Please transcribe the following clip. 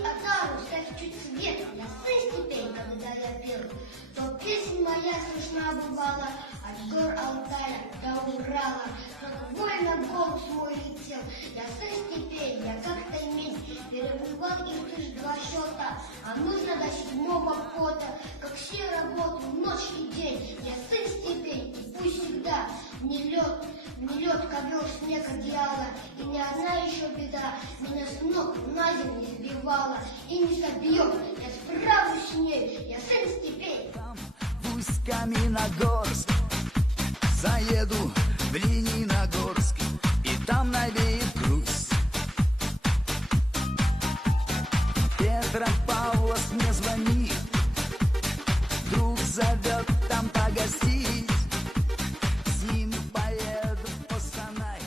отару, ставь чуть свет, я сын степень, когда я пел. То песня моя слышна бывала от гор Алтая до Урала, как вольно голос мой летел. Я сын степень, я как таймень, перебивал их лишь 2 счета, а нужно до 7-го пота, как все работают ночь и день. Я сын степень, и пусть всегда не лед, ковер, снег, одеяло, и ни одна еще беда меня с ног на землю не сбивала и не забьет. Я справлюсь с ней, я сын степей. В Усть-Каменогорск заеду в Лениногорск, и там навеет грусть. Петропавловск мне звонит, друг зовет там погостить.